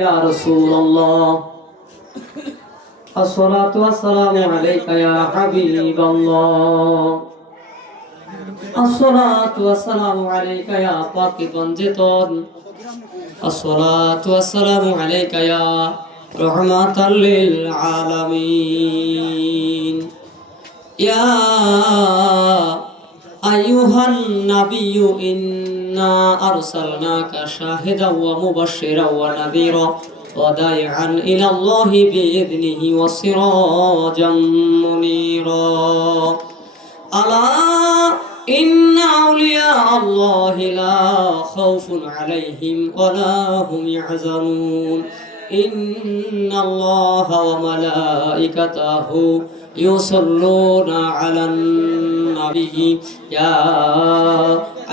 يا رسول الله الصلاة والسلام عليك يا حبيب الله الصلاة والسلام عليك يا باقي بنجتون الصلاة والسلام عليك يا رحمة للعالمين يا أيها النبي إن إنا أرسلناك شاهدا ومبشرا ونذيرا وداعيا إلى الله بإذنه وسراجا منيرا ألا إن أولياء الله لا خوف عليهم ولا هم يحزنون إن الله وملائكته يصلون على النبي يا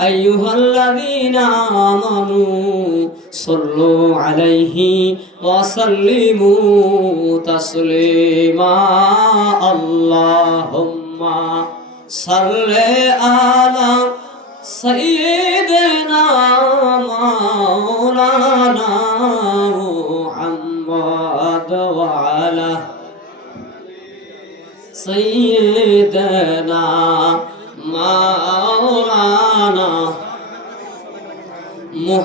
أيها الذين آمنوا صلوا عليه وسلموا تسليما اللهم صل على سيدنا مولانا محمد وعلى سيدنا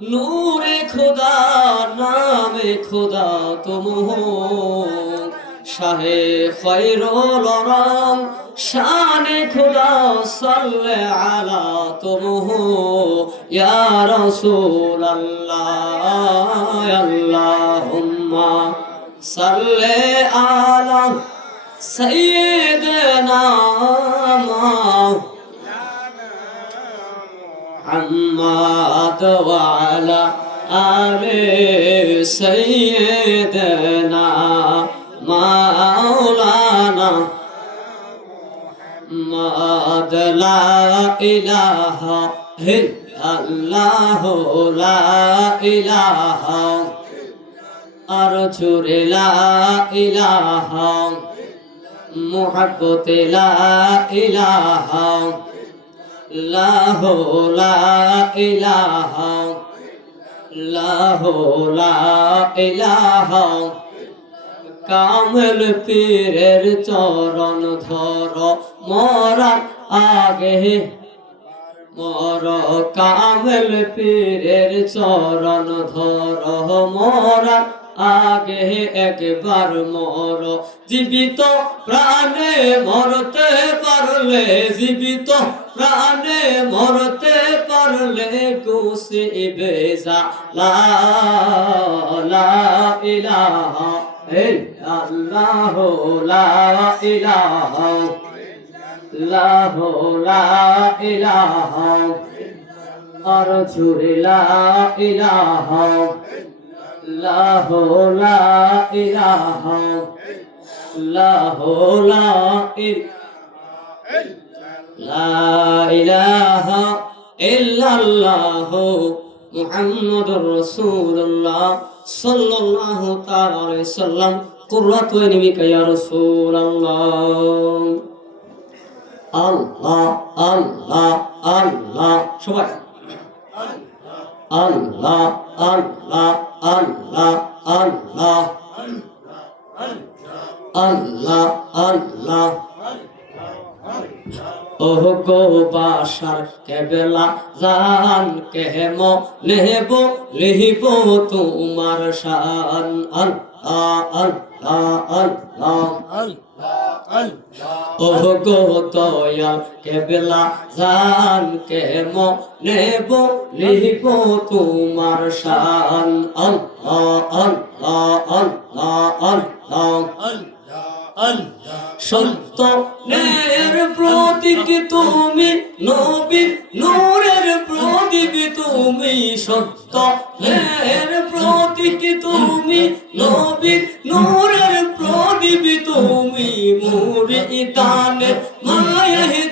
নূরে খুদা, নামে খুদা তুমহ। শাহে খৈরুল রাম শানে খুদা, সাল্লে আলা তুমহ। ইয়া রাসূল আল্লাহ আল্লাহুম্মা সাল্লে আলা সাইয়্যিদিনা محمد وعلى آل سيدنا مولانا محمد لا إله إلا الله لا إله أرجو لا إله محبت لا إله লাহ, লা কামল পীরের চরণ ধর, মরার আগে। মর কামল পীরের চরণ ধর, মরার আগে। একবার মর, জীবিত প্রাণে মরতে পারলে জীবিত প্রাণে মরতে পারলে কুসি বেজা লা লা ইলাহা ইল্লাল্লাহ, লা ইলাহা লাহ লা ইলাহা আর জুড়ে লা লা লা মুহাম্মাদুর রাসূলুল্লাহ সাল্লাল্লাহু তাআলা আলাইহি সাল্লাম। কুররাতু আইনিকা ইয়া রাসূলুল্লাহ। আল্লাহ আল্লাহ আল্লাহ, সবাই। আল্লাহ আল্লাহ আল্লাহ আল্লাহ। আল্লাহ আল্লাহ। ওহ গো বাসার কেবেলা জান কেহেম নেব লিহিব তোমার শান। আল্লাহ আল্লাহ আল্লাহ। ওহ গো দয়াল কেবেলা জান কেম নেব লিহিব তোমার শান। আল্লাহ আল্লাহ আল্লাহ আল্লাহ। সত্য ন্যায়ের মালিক তুমি নবীর নূরের প্রদীপ তুমি, সত্য এর প্রতীক তুমি নবীর নূরের প্রদীপ তুমি মুরি দানের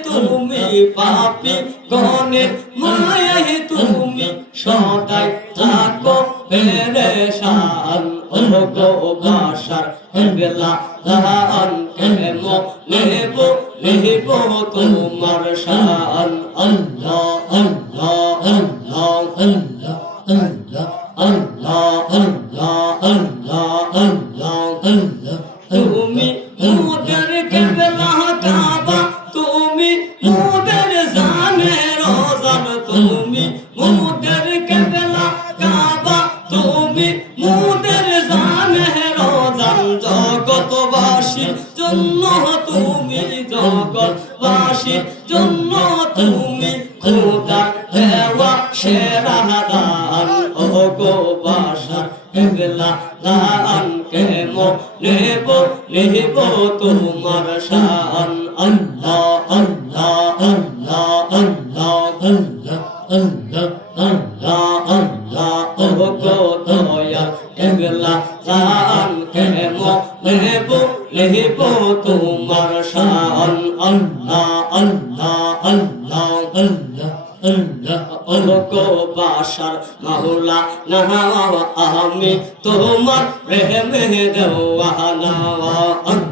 তুমি, পাপি গণের মায়াহে তুমি, সদাই থাকো পেরেশান ও গো বাসার হেলা তাহান কেন নেব তোমার শান আল্লাহ আল্লাহ আল্লাহ আল্লাহ আল্লাহ আল্লাহ তোমার শান আল্লাহ আল্লাহ আল্লাহ আল্লাহ আল্লাহ আল্লাহ আল্লাহ আল্লাহ গো দয়া এগলা দান কেম নেব নেব তোমার শান আল্লাহ আল্লাহ আল্লাহ আল্লাহ বাসার মাওলা না আমি দেওয়ানা আল্লাহ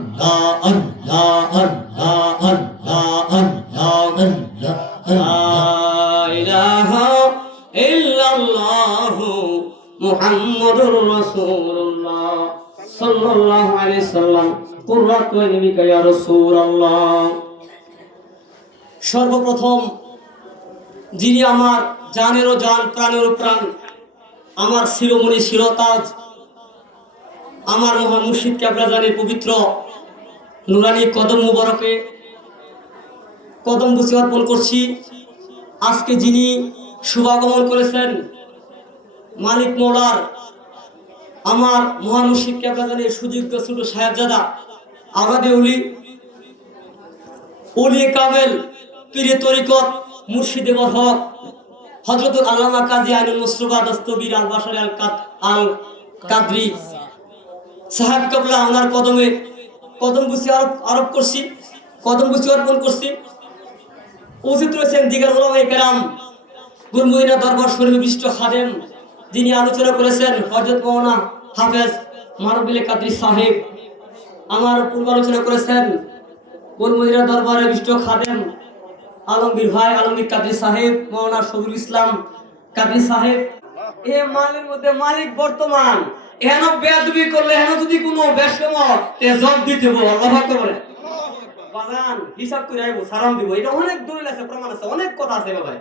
সর্বপ্রথম যিনি আমার জানেরও জান প্রাণেরও প্রাণ, আমার শিরোমণি শিরতাজ, আমার মহান মুর্শিদ ক্যাবলা জানের পবিত্র নুরানি কদম মুবারকে কদম বুঝি অর্পণ করছি। আজকে যিনি শুভাগমন করেছেন, মালিক মোলার, আমার মহান ক্যাবলা জানের সুযোগ্য ছোট সাহেবজাদা আবাদে উলি উলি কামেল পীরে তরিকত, মুর্শিদে হক হজরত আল্লামা কাজী আইনুল মুস্তফা দস্তবীর আল বাসার আল কাদ আল কাদরি সাহেব কাবলা, ওনার কদমে কদম বুঝি আরোপ আরোপ করছি, কদম বুঝি অর্পণ করছি। উচিত রয়েছেন দিগার ওলামা কেরাম গুরমদিনা দরবার শরীফ বিষ্ট যিনি আলোচনা করেছেন হজরত মৌলানা হাফেজ মানবিলে কাদরি সাহেব। আমার পূর্ব আলোচনা করেছেন গুরমদিনা দরবারে বিষ্ট খাদেন আলমগীর ভাই আলমগীর কাদরি সাহেব মৌলানা শহীদুল ইসলাম কাদরি সাহেব। এ মালের মধ্যে মালিক বর্তমান। এহেন বেয়াদবি করলে হেন যদি কোনো বেশম তে জব দিতে বল আল্লাহ পাক করে বাজান, হিসাব করে আইবো, সালাম দিব। এটা অনেক দলিল আছে, প্রমাণ আছে, অনেক কথা আছে বাবা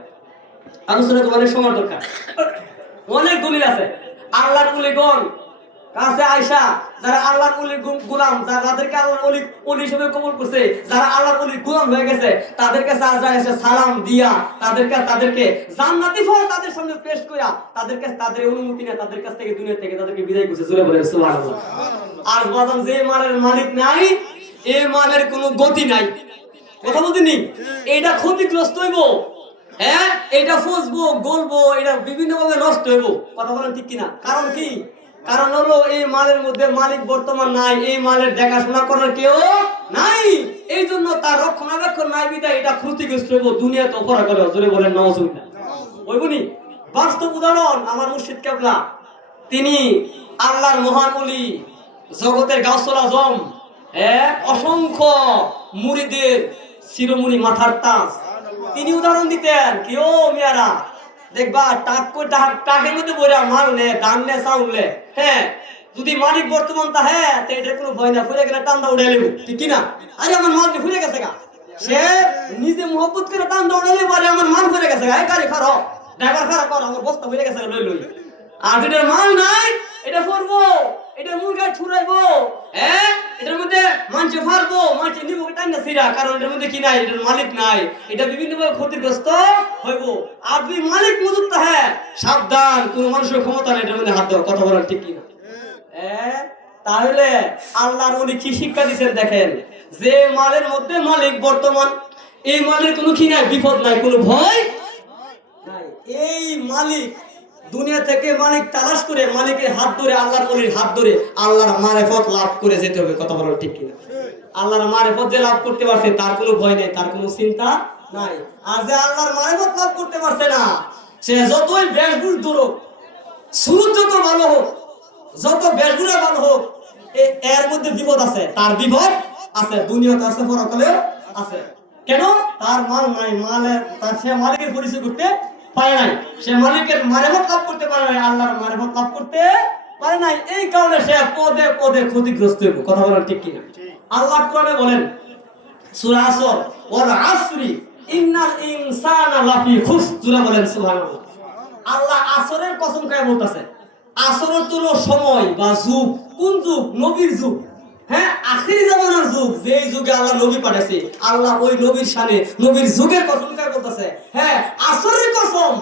আলোচনা তো অনেক সময় দরকার। অনেক দলিল আছে। আল্লাহর কুলিগণ কাছে আয়সা যারা আল্লাহর গোলাম আল্লাহর অলি অলি হিসেবে করছে, যারা আল্লাহর গোলাম হয়ে গেছে এসে সালাম দিয়া, তাদেরকে তাদেরকে জান্নাতি ফল তাদের সামনে পেশ তাদের অনুমতি নিয়ে তাদের কাছ থেকে দুনিয়া থেকে তাদেরকে বিদায় করছে, জোরে বলে সুবহানাল্লাহ। আর বাজান যে মালের মালিক নাই এই মালের কোনো গতি নাই। কথা বুঝিনি এইটা ক্ষতিগ্রস্ত হইব। হ্যাঁ? এটা ফসবো, গলবো এটা বিভিন্ন ভাবে নষ্ট হইব। কথা বলেন ঠিক কিনা? কারণ কি? কারণ হলো এই মালের মধ্যে মালিক বর্তমান নাই, এই মালের দেখাশোনা করার কেউ নাই। এই জন্য তার রক্ষণাবেক্ষণ নাই বিদায় এটা ক্ষতিগ্রস্ত হইব দুনিয়াতে অপরাধ করে, জোরে বলেন নওয়াজুবিল্লাহ ওইবনি বাস্তব উদাহরণ, আমার মুর্শিদ কেবলা। তিনি আল্লাহর মহান অলি জগতের গাউসুল আজম অসংখ্য মুড়িদের শিরোমণি মাথার তাজ। তিনি উদাহরণ দিতেন কেউ মিয়ারা দেখবা, টাক করে টাক, টাকের মধ্যে বইরা মারলে নে চাউলে হ্যাঁ? যদি মালিক বর্তমান তা হ্যাঁ এটার কোনো ভয় না ফুরে গেলে টান্দা উড়ে নেব ঠিক কিনা? আরে আমার মাল ফুরে গেছে গা? সে নিজে মোহব্বত করে টান্দা উড়ে নেব আরে আমার মাল ফুরে গেছে গা গাড়ি খারো ড্রাইভার খারাপ কর, আমার বস্তা ফুরে গেছে লই লই আর যেটার মাল নাই, এটা করব এটা মুরগা ছুড়াইবো। হ্যাঁ এটার মধ্যে মানছে ফারবো মানছে নিবো টাইম না সিরা কারণ এটার মধ্যে কি নাই? এটার মালিক নাই। এটা বিভিন্ন ভাবে ক্ষতিগ্রস্ত হইব। আর যদি মালিক মজুদ হ্যাঁ সাবধান, কোন মানুষের ক্ষমতা নাই এটার মধ্যে হাত দেওয়া কথা বলার ঠিক কিনা। হ্যাঁ তাহলে আল্লাহর উনি কি শিক্ষা দিচ্ছেন দেখেন? যে মালের মধ্যে মালিক বর্তমান, এই মালের কোনো কি নাই, বিপদ নাই, কোনো ভয় এই মালিক দুনিয়া থেকে মালিক তালাশ করে, মালিকের হাত ধরে, আল্লাহর অলির হাত ধরে আল্লাহর মারেফত লাভ করে যেতে হবে, কথা বলার ঠিক কিনা? আল্লাহর মারেফত যে লাভ করতে পারছে, তার কোনো ভয় নেই, তার কোনো চিন্তা নাই। আর যে আল্লাহর মারেফত লাভ করতে পারছে না, সে যতই বেশভূষ দূরক সুরত যত ভালো হোক, যত বেশগুলা ভালো হোক এর মধ্যে বিপদ আছে, তার বিপদ আছে, দুনিয়াতে আছে, পরকালেও আছে। কেন? তার মাল নাই, মালের, তার সে মালিকের পরিচয় করতে পারে নাই। সে মালিকের মারেফত লাভ করতে পারে নাই, আল্লাহর লাভ করতে পারে নাই। এই কারণে সে পদে পদে ক্ষতিগ্রস্ত হইব। কথা ঠিক কিনা? আল্লাহ কোরআনে বলেন, সূরা আসর আসরি, ইন্নাল লাফি বলেন, সুবহানাল্লাহ। আল্লাহ আসরের কসম খায় বলতেছে, আসরের তো হলো সময় বা যুগ। কোন যুগ? নবীর যুগ। হ্যাঁ আখিরি জামানার যুগ, যেই যুগে আল্লাহ নবী পাঠাইছে, আল্লাহ ওই নবীর শানে, নবীর যুগের কসম খায় বলতেছে হ্যাঁ আসরের কসম,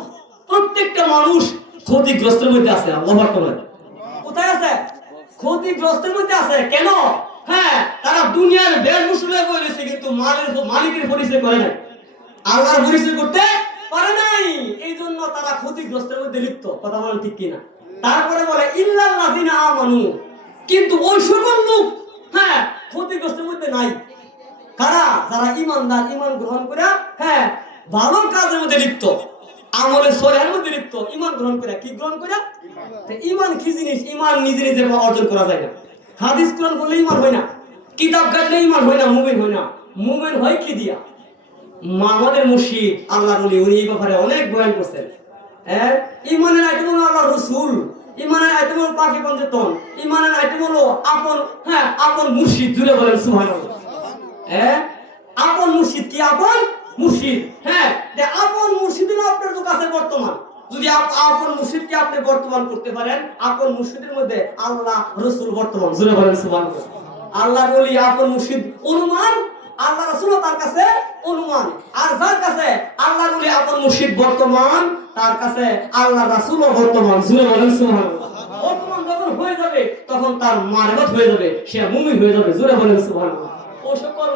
প্রত্যেকটা মানুষ ক্ষতিগ্রস্তের মধ্যে আছে, আল্লাহ কোথায় আছে? ক্ষতিগ্রস্তের মধ্যে আছে, কেন? হ্যাঁ তারা দুনিয়ার বেশভূষণে বলেছে কিন্তু মালিক মালিকের পরিচয় করে নাই। আল্লাহর পরিচয় করতে পারে নাই। এই জন্য তারা ক্ষতিগ্রস্তের মধ্যে লিপ্ত, কথা বলেন ঠিক কিনা। তারপরে বলে, ইল্লাল্লাযিনা আমানু। কিন্তু ওই সকল লোক হ্যাঁ ক্ষতিগ্রস্তের মধ্যে নাই। কারা? যারা ইমানদার ইমান গ্রহণ করে হ্যাঁ ভালো কাজের মধ্যে লিপ্ত আমলে সরের মধ্যে লিপ্ত ইমান গ্রহণ করে কি গ্রহণ করে? ইমান কি জিনিস? ইমান নিজে নিজে অর্জন করা যায় না। হাদিস কোরআন বললে ইমান হয় না। কিতাব কাটলে ইমান হয় না, মুমিন হয় না। মুমিন হয় কি দিয়া? মা আমাদের মুর্শিদ আল্লাহ বলি উনি এই ব্যাপারে অনেক বয়ান করছেন। হ্যাঁ ইমানের আইটেম আল্লাহ রসুল। ইমানের আইটেম হলো পাখি পঞ্চতন ইমানের আইটেম হলো আপন হ্যাঁ আপন মুর্শিদ, জুড়ে বলেন, সুবহানাল্লাহ। হ্যাঁ আপন মুর্শিদ কি আপন? মুর্শিদ। হ্যাঁ যে আপন মুর্শিদ হলো আপনার কাছে বর্তমান। যদি আপন মুর্শিদকে আপনি বর্তমান করতে পারেন, আপন মুর্শিদের মধ্যে আল্লাহ রসুল বর্তমান, জুড়ে বলেন, সুবহানাল্লাহ। আল্লাহ বলি, আপন মুর্শিদ অনুমান, আল্লাহ রসুল তার কাছে অনুমান। যার কাছে আল্লাহ বলি আপন মুর্শিদ বর্তমান, তার কাছে আল্লাহ বর্তমান। বলেন, সুবহানাল্লাহ। যখন হয়ে যাবে, তখন তার হয়ে যাবে, সে মুমিন হয়ে যাবে। বলেন, সুবহানাল্লাহ। ও সকল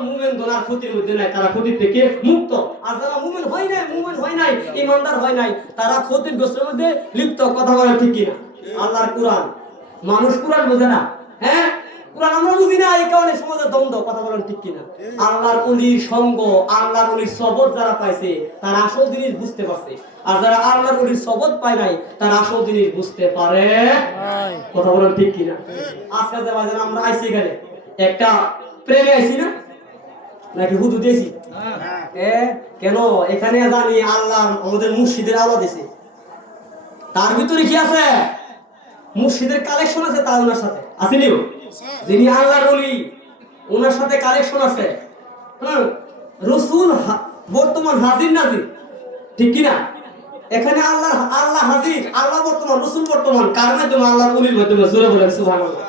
ক্ষতির মধ্যে নাই, তারা ক্ষতির থেকে মুক্ত। আর যারা হয় নাই হয় নাই, ইমানদার হয় নাই, তারা ক্ষতিগ্রস্তের মধ্যে লিপ্ত, কথা বলে ঠিক কিনা? আল্লাহর কোরআন। মানুষ কোরআন বোঝে না হ্যাঁ? কোরআন আমরা বুঝি না এই কারণে সমাজে দ্বন্দ্ব কথা বলেন ঠিক কিনা। আল্লাহর অলির সঙ্গ আল্লাহর অলির শপথ যারা পাইছে তারা আসল জিনিস বুঝতে পারছে। আর যারা আল্লাহর অলির শপথ পায় নাই তারা আসল জিনিস বুঝতে পারে কথা বলেন ঠিক কিনা। আজকে আমরা আইছি এখানে। একটা প্রেমে আইছি না? নাকি হুদু দিয়েছি কেন? এখানে জানি আল্লাহ আমাদের মুর্শিদের আওয়াজ দিছে। তার ভিতরে কি আছে? মুর্শিদের কালেকশন আছে তার সাথে। আসেনি যিনি আল্লাহর ওলি ওনার সাথে কালেকশন আছে। হ্যাঁ? রসুল বর্তমান হাজির নাজির। ঠিক কি না এখানে আল্লাহ আল্লাহ হাজির আল্লাহ বর্তমান রসুল বর্তমান। কার মাধ্যমে? আল্লাহর ওলির মাধ্যমে। জোরে বলেন সুবহানাল্লাহ।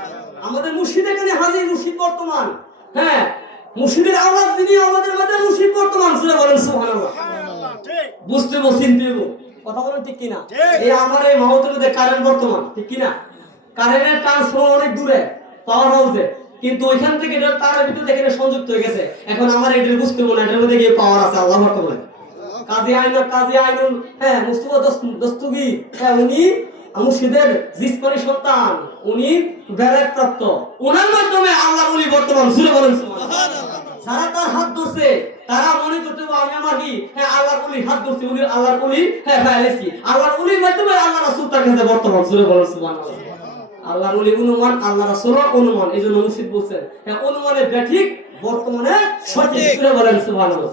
আমাদের মুর্শিদ এখানে হাজির মুর্শিদ বর্তমান। হ্যাঁ? মুর্শিদের আওয়াজ তিনি আমাদের মধ্যে মুর্শিদ বর্তমান। জোরে বলেন সুবহানাল্লাহ। বুঝতে বো চিনতে কথা বলেন ঠিক কিনা? এই আমার এই মাহতের মধ্যে কারেন্ট বর্তমান। ঠিক কিনা? কারেন্টের ট্রান্সফর্মার অনেক দূরে। পাওয়ার হাউসে কিন্তু ওইখান থেকে তারের ভিতরে এখানে সংযুক্ত হয়ে গেছে। এখন আমার এটা বুঝতে বো না এটার মধ্যে গিয়ে পাওয়ার আছে আল্লাহ বর্তমানে কাজী আইনুল কাজী আইনুল হ্যাঁ মুস্তফা দস- দস্তগীর হ্যাঁ উনি মুর্শিদের জিসমানি সন্তান, উনি বেলায়েত প্রাপ্ত ওনার মাধ্যমে আল্লাহ বলি বর্তমান সুরে বলেন যারা তার হাত ধরছে, তারা মনে করতে আমি আমার কি? হ্যাঁ আল্লাহর উলি হাত ধরছি, উনি আল্লাহর উলি হ্যাঁ ফেলেছি। আল্লাহর উলির মাধ্যমে আল্লাহ তার কাছে বর্তমান সুরে বলেন আল্লাহর উলি অনুমান আল্লাহ রাসূল অনুমান এই জন্য মুর্শিদ বলছেন হ্যাঁ অনুমানে ব্যাঠিক বর্তমানে সঠিক বলেন সুবহানাল্লাহ।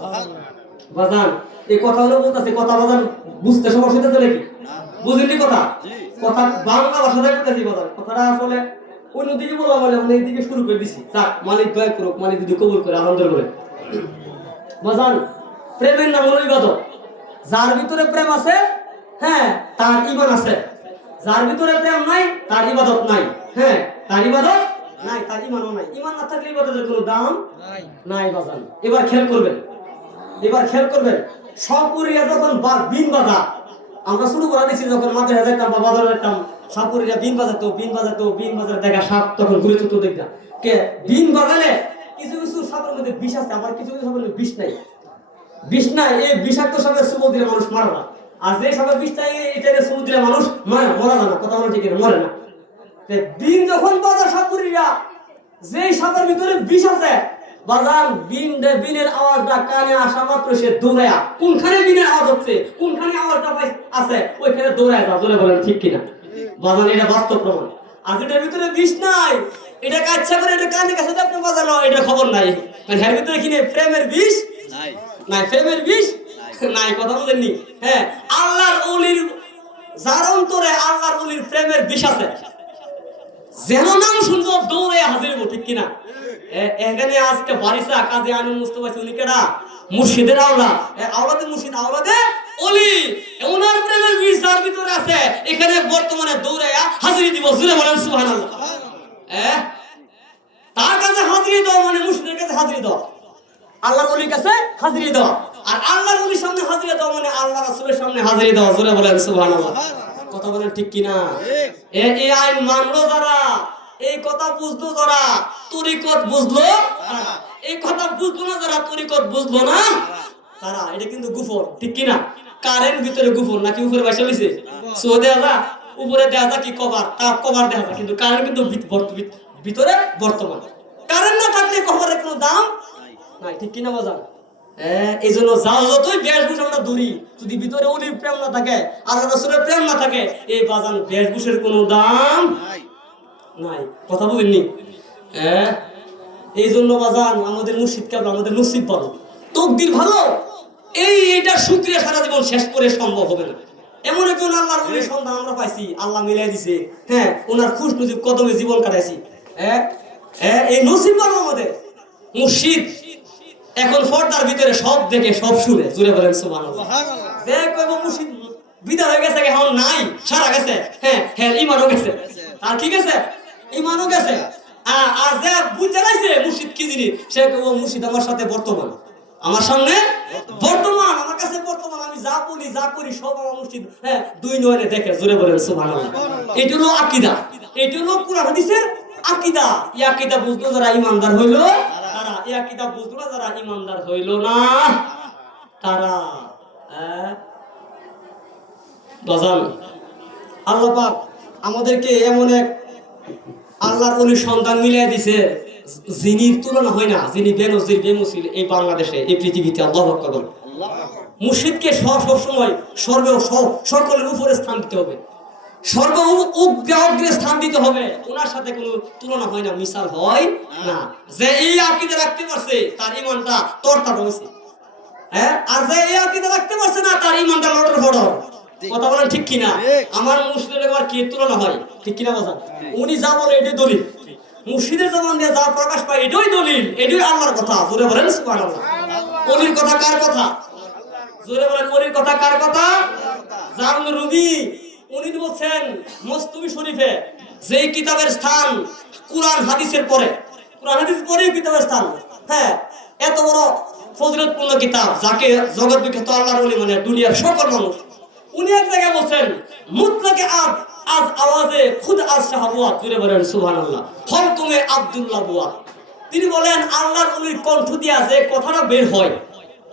বাজান এই কথা হলো বলতেছে কথা বাজান বুঝতে সমস্যা নাকি? কথা? কথা বাংলা ভাষাতে বলতেছি বাজান কথাটা আসলে অন্যদিকে বলা বলে মানে এইদিকে শুরু করে দিছি। যাক মালিক দয়া করুক মালিক যদি কবুল করে আনন্দ করে বাজান প্রেমের নাম হলো ইবাদত। যার ভিতরে প্রেম আছে হ্যাঁ তার ইমান আছে। যার ভিতরে প্রেম নাই তার ইবাদত নাই। হ্যাঁ তার ইবাদত নাই তার ইমানও নাই। ইমান না থাকলে ইবাদতের কোনো দাম নাই। বাজান। এবার খেয়াল করবেন। এবার খেয়াল করবেন সপুরিয়া যখন বিন বাজা আমরা শুরু করে দিচ্ছি যখন মাথায় যেতাম বা বাজারে যেতাম সপুরিয়া বিন বাজাতো বিন বাজাতো বিন বাজার দেখা সাপ তখন ঘুরে চুতো দেখতাম। কে? বিন বাজালে কিছু কিছু সাপের মধ্যে বিষ আছে আবার কিছু কিছু সাপের মধ্যে বিষ নাই। বিষ নাই এই বিষাক্ত সাপের সুপ দিলে মানুষ মারা না। আর যে সাপের বিষটা এটা দিলে মানুষ মরে না মরা না কথা বলে ঠিক মরে না। বিন যখন বাজার সাপুরিরা যে সাপের ভিতরে বিষ আছে বাজান বিন বিনের আওয়াজটা কানে আসা মাত্র সে দৌড়ায়া। কোনখানে বিনের আওয়াজ হচ্ছে? কোনখানে আওয়াজটা পাই আছে ওইখানে দৌড়ায় যা জোরে বলেন ঠিক কিনা? বাজান এটা বাস্তব প্রমাণ। আর যেটার ভিতরে বিষ নাই এটা কাচ্ছা করে এটা কানে কাছে আপনি বাজানো এটা খবর নাই। মানে এর ভিতরে কিনে প্রেমের বিষ? নাই। নাই প্রেমের বিষ? নাই কথা বলেননি। হ্যাঁ আল্লাহর ওলির যার অন্তরে আল্লাহর ওলির প্রেমের বিষ আছে যেন নাম শুনব দৌড়ে হাজির হব, ঠিক কিনা? এখানে আজকে বারিসা কাজে আনুন মুস্তফা উনি কেডা? মুর্শিদের আওলা মুর্শিদ অলি ওনার প্রেমের বীজ যার ভিতরে আছে এখানে বর্তমানে দৌড়াইয়া হাজিরি দিব জুড়ে বলেন তার কাছে হাজিরি দাও মানে মুর্শিদের কাছে হাজিরি দাও। আল্লাহর ওলির কাছে হাজিরি দাও। আর আল্লাহর ওলির সামনে হাজিরি দাও মানে আল্লাহ রাসূলের সামনে হাজিরি দাও জুড়ে বলেন, সুবহানাল্লাহ। কথা বলেন ঠিক কিনা? এই আইন মানলো যারা, এই কথা বুঝলো যারা তরিকত বুঝলো? এই কথা বুঝলো না যারা তরিকত বুঝলো না? তারা, এটা কিন্তু গুফর, ঠিক কিনা? কারেন্ট ভিতরে গুফর, নাকি উপরে বসে লইছে? সো দেয়া উপরে দেয়া যা কি কভার? তার কভার দেয়া যা, কিন্তু কারেন্ট কিন্তু ভিত- ভিত- ভিতরে বর্তমান। কারেন্ট না থাকলে কভারের কোনো দাম নাই, ঠিক কিনা বাজার এই জন্য যাও যতই বেশভূষ আমরা দূরি যদি ভিতরে উলির প্রেম না থাকে আল্লাহ রসুলের প্রেম না থাকে এই বাজান বেশভূষের কোনো দাম নাই। কথা বুঝেননি? হ্যাঁ এই জন্য বাজান আমাদের মুর্শিদ কেবল আমাদের নসিব ভালো তকদির ভালো? এই এটা শুক্রিয়া সারা জীবন শেষ করে সম্ভব হবে না। এমন একজন আল্লাহর ওলি সন্ধান আমরা পাইছি আল্লাহ মিলাই দিছে। হ্যাঁ ওনার খুশ নজিব কদমে জীবন কাটাইছি। হ্যাঁ হ্যাঁ এই নসিব ভালো আমাদের। মুর্শিদ এখন পর্দার ভিতরে সব দেখে সব শুনে জুড়ে বলেন মুর্শিদ বিদায় হয়ে গেছে এখন নাই সারা গেছে। হ্যাঁ হ্যাঁ ইমানও গেছে। আর ঠিক আছে ইমানও গেছে। আর যে বুঝতে পারছে মুর্শিদ কি জিনিস সে মুর্শিদ আমার সাথে বর্তমান। আমার সামনে বর্তমান। আমার কাছে বর্তমান আমি যা বলি যা করি সব আমার মুর্শিদ হ্যাঁ দুই নয়নে দেখে জোরে বলেন সুবহানাল্লাহ। এটা হলো আকীদা। এটা হলো কোরআন হাদিসের আকীদা। বুঝলো যারা ইমানদার তারা। বুঝলো যারা ইমানদার না? তারা। হ্যাঁ? আল্লাহ পাক আমাদেরকে এমন এক আল্লাহর অলি সন্তান মিলিয়ে দিছে। যিনি তুলনা হয় না, যিনি বেনজির বেমুসিল এই বাংলাদেশে, এই পৃথিবীতে, আল্লাহ। মুর্শিদকে সব সবসময় সর্বে সকলের উপরে স্থান দিতে হবে। সর্ব অগ্রে স্থান দিতে হবে। ওনার সাথে কোনো তুলনা হয় না মিসাল হয় না। যে এই আকিদে রাখতে পারছে তার ইমানটা তরতা রয়েছে হ্যাঁ? আর যে এই আকিদে রাখতে পারছে না তার ইমানটা লটর ফটর কথা বলেন ঠিক কিনা। আমার মুর্শিদের একবার কি তুলনা হয়? ঠিক কিনা বাজা উনি যা বলে এটাই দলিল। মুর্শিদের জবান দিয়ে যা প্রকাশ পায় এটাই দলিল। এটাই আল্লাহর কথা। জোরে বলেন সুবহানাল্লাহ। অলির কথা কার কথা? জোরে বলেন অলির কথা কার কথা? জান রুবি উনি বলছেন মস্তুবি শরীফে যেই কিতাবের স্থান কুরআন হাদিসের পরে, কুরআন হাদিস পরেই কিতাবের স্থান। হ্যাঁ এত বড় ফজিলতপূর্ণ কিতাব যাকে জগৎ বিখ্যাত আল্লাহর ওলি মানে দুনিয়ার সকল মানুষ। উনি এক জায়গায় বলছেন, মুতলাকে আজ আজ আওয়াজে খুদ আজ শাহাবুয়া জুড়ে বলেন, সুবহানাল্লাহ। ফল তুমি আব্দুল্লাহ বুয়া। তিনি বলেন, আল্লাহর ওলির কণ্ঠ দিয়া যে কথাটা বের হয়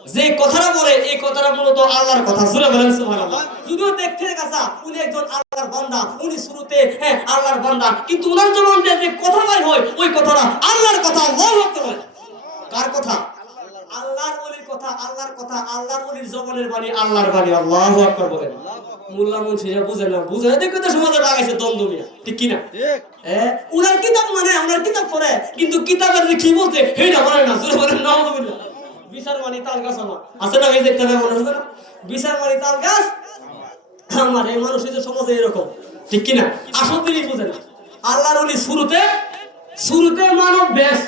যে কথাটা বলে এই কথাটা মূলত আল্লাহর কথা। জুড়ে বলেন সুবহানাল্লাহ। যদিও দেখতে কাছা উনি একজন আল্লাহর বান্দা উনি শুরুতে হ্যাঁ আল্লাহর বান্দা কিন্তু উনার জবান দিয়ে যে কথা বের হয় ওই কথাটা আল্লাহর কথা আল্লাহু আকবার কার কথা? আল্লাহর ওলির কথা আল্লাহর কথা আল্লাহর ওলির জবানের বাণী আল্লাহর বাণী আল্লাহু আকবার বলেন। মোল্লা মুন্সিরা বুঝে না বুঝে না দেখে তো সমাজে লাগাইছে দ্বন্দ্ব মিয়া ঠিক কিনা? হ্যাঁ উনার কিতাব মানে উনার কিতাব পড়ে কিন্তু কিতাবের যে কি বলছে হেইটা বলে না জোরে বলেন নাউজুবিল্লাহ। বিচার মানি তাল গাছ আমার। আছে না এই দেখতে মনে হচ্ছে না? বিচার মানি তাল গাছ? আমার এই মানুষ সমাজে এরকম, ঠিক কিনা? আসল জিনিস বুঝে না। আল্লাহর উনি শুরুতে শুরুতে মানব বেশ।